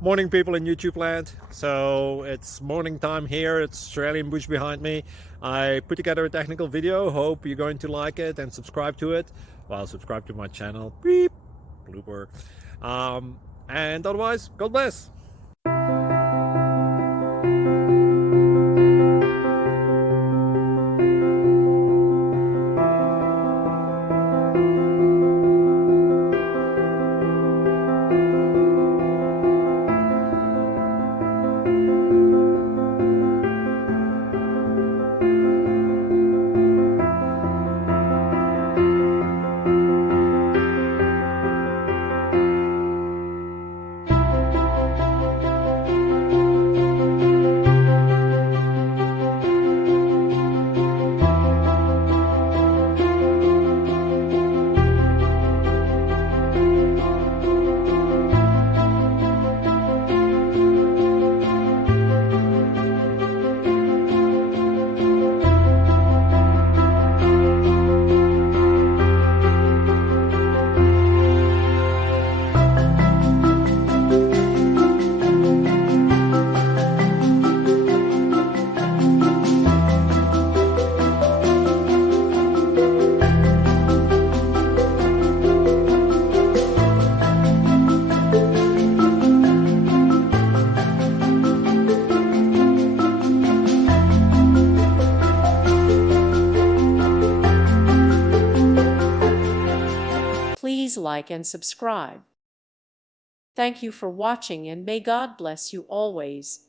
Morning, people in YouTube land. So it's morning time here. It's Australian bush behind me. I put together a technical video. Hope you're going to like it and subscribe to it. Well, subscribe to my channel. Beep, blooper. And otherwise, God bless. Please like and subscribe. Thank you for watching, and may God bless you always.